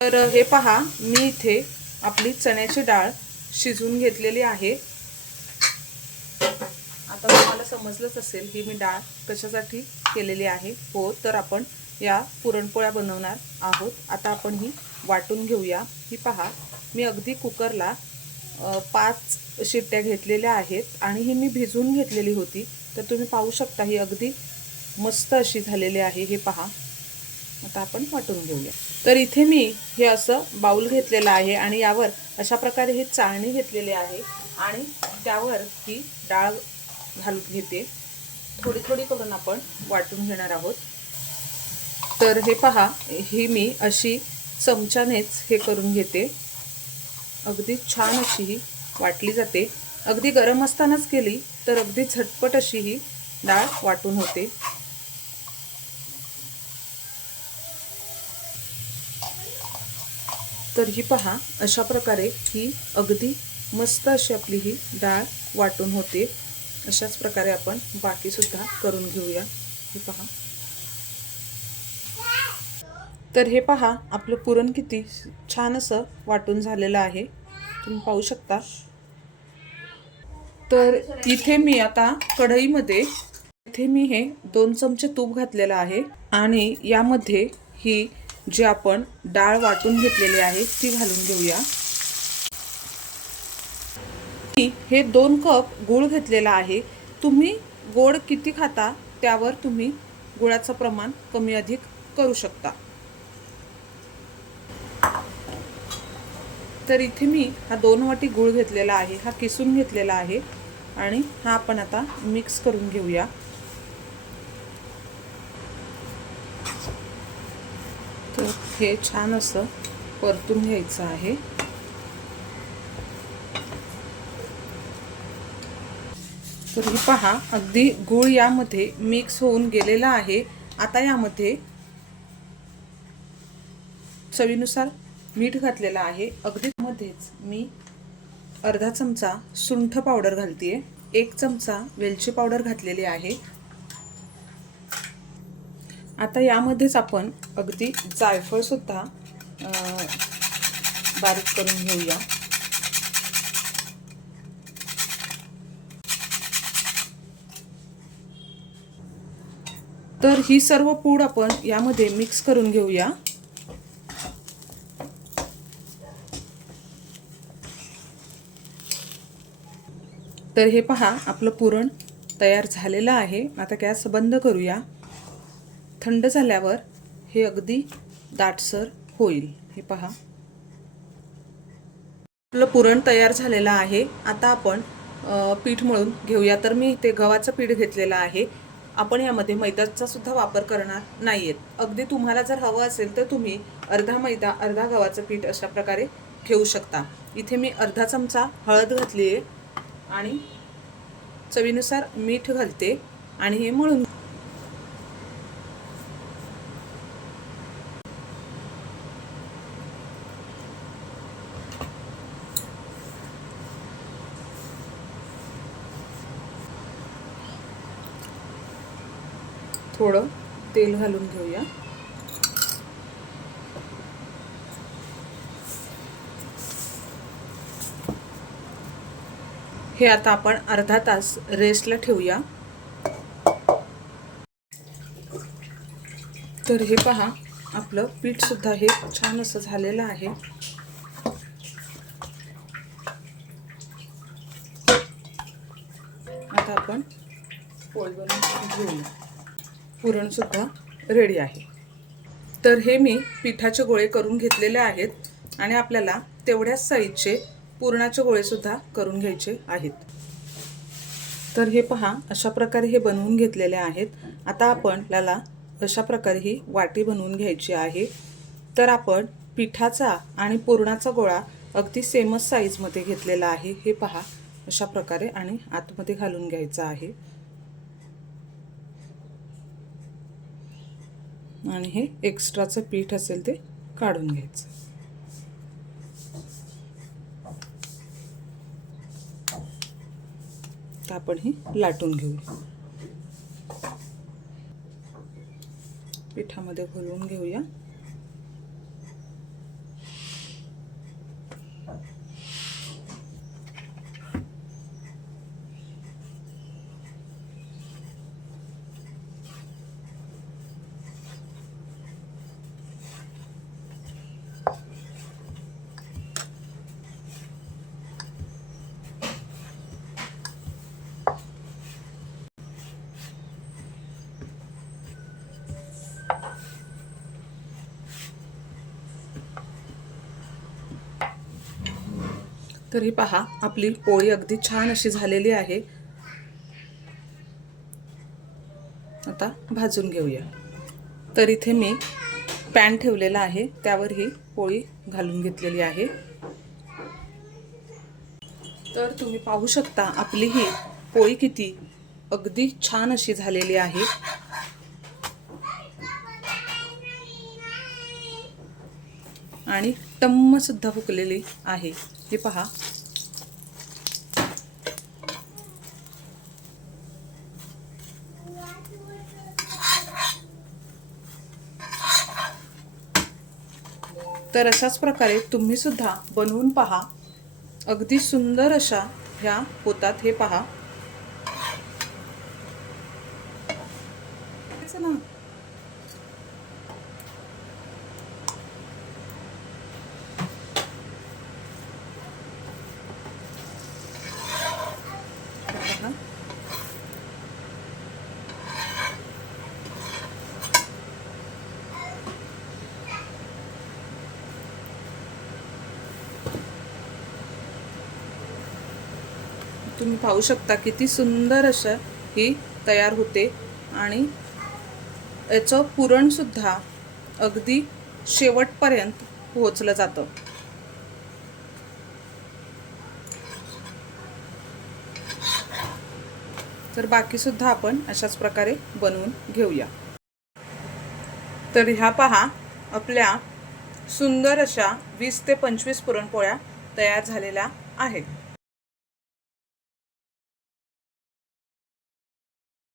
तर हे पहा मी इथे आपली चण्याची डाळ शिजवून घेतलेली आहे. आता तुम्हाला समजलंच असेल ही मी डाळ कशासाठी केलेली आहे. हो तर आपण या पुरणपोळ्या बनवणार आहोत. आता आपण ही वाटून घेऊया. ही पहा मी अगदी कुकरला पाच शिट्ट्या घेतलेल्या आहेत आणि ही मी भिजवून घेतलेली होती. तर तुम्ही पाहू शकता ही अगदी मस्त अशी झालेली आहे. हे पहा. आता आपण वाटून घेऊया. तर इथे मी हे असं बाऊल घेतलेलं आहे आणि यावर अशा प्रकारे ही चाळणी घेतलेली आहे आणि त्यावर ही डाळ घालून घेते. थोडी थोडी करून आपण वाटून घेणार आहोत. तर हे पहा ही मी अशी चमच्यानेच हे करून घेते. अगदी छान अशी ही वाटली जाते. अगदी गरम असतानाच केली तर अगदी झटपट अशी ही डाळ वाटून होते. तर ही पहा अशा प्रकारे ही अगदी मस्त अशी आपली ही डाळ वाटून होते. अशाच प्रकारे आपण बाकीसुद्धा करून घेऊया. हे पहा. तर हे पहा आपलं पुरण किती छान असं वाटून झालेलं आहे. तुम्ही पाहू शकता. तर इथे मी आता कढईमध्ये इथे मी हे दोन चमचे तूप घातलेलं आहे. आणि यामध्ये ही जी आपण डाळ वाटून घेतलेली आहे ती घालून घेऊया. मी हे दोन कप गूळ घेतलेला आहे. तुम्ही गोड किती खाता त्यावर तुम्ही गुळाचं प्रमाण कमी अधिक करू शकता. तर इथे मी हा दोन वाटी गूळ घेतलेला आहे हा किसून घेतलेला आहे आणि हा आपण आता मिक्स करून घेऊया तर हे छान असं परतून घ्यायचं आहे. तर ही पहा अगदी गूळ यामध्ये मिक्स होऊन गेलेला आहे. आता यामध्ये चवीनुसार मीठ घातलेलं आहे. अगदी मध्येच मी अर्धा चमचा सुंठ पावडर घालते एक चमचा वेलची पावडर घातलेली आहे. आता यामध्येच आपण अगदी जायफळसुद्धा बारीक करून घेऊया. तर ही सर्व पूड आपण यामध्ये मिक्स करून घेऊया. तर हे पहा आपलं पुरण तयार झालेलं आहे. आता गॅस बंद करूया. थंड झाल्यावर हे अगदी दाटसर होईल. हे पहा. आपलं पुरण तयार झालेलं आहे. आता आपण पीठ मळून घेऊया. तर मी इथे गव्हाचं पीठ घेतलेलं आहे. आपण यामध्ये मैद्याचा सुद्धा वापर करणार नाही आहेत अगदी तुम्हाला जर हवं असेल तर तुम्ही अर्धा मैदा अर्धा गव्हाचं पीठ अशा प्रकारे घेऊ शकता. इथे मी अर्धा चमचा हळद घातली आहे आणि चवीनुसार मीठ घालते आणि हे मळून थोडं तेल घालून घेऊया. हे आता आपण अर्धा तास रेस्टला ठेवूया. तर हे पहा आपलं पीठ सुद्धा हे छान असं झालेलं आहे. आता आपण पोळी बनवून घेऊया. पुरणसुद्धा रेडी आहे. तर हे मी पिठाचे गोळे करून घेतलेले आहेत आणि आपल्याला तेवढ्याच साईजचे पुरणाचे गोळेसुद्धा करून घ्यायचे आहेत. तर हे पहा अशा प्रकारे हे बनवून घेतलेले आहेत. आता आपण त्याला अशा प्रकारे ही वाटी बनवून घ्यायची आहे. तर आपण पिठाचा आणि पुरणाचा गोळा अगदी सेमच साईजमध्ये घेतलेला आहे. हे पहा अशा प्रकारे आणि आतमध्ये घालून घ्यायचं आहे. आणि हे एक्स्ट्राचं पीठ असेल ते काढून घ्यायचं. तर आपण ही लाटून घेऊया. पिठामध्ये घालून घेऊया. तर ही पहा आपली पोळी अगदी छान अशी झालेली आहे. आता भाजून घेऊया. तर इथे मी पॅन ठेवलेला आहे त्यावर ही पोळी घालून घेतलेली आहे. तर तुम्ही पाहू शकता आपली ही पोळी किती अगदी छान अशी झालेली आहे. आणि टम्म सुद्धा फुकलेली आहे. हे पहा तर अशाच प्रकारे तुम्ही सुद्धा बनवून पहा. अगदी सुंदर अशा ह्या होतात हे पहा. ना तुम्ही पाहू शकता किती सुंदर असं ही तयार होते. आणि याचं पुरणसुद्धा अगदी शेवटपर्यंत पोहोचलं जातं. तर बाकीसुद्धा आपण अशाच प्रकारे बनवून घेऊया. तर ह्या पहा आपल्या सुंदर अशा वीस ते पंचवीस पुरणपोळ्या तयार झालेल्या आहेत.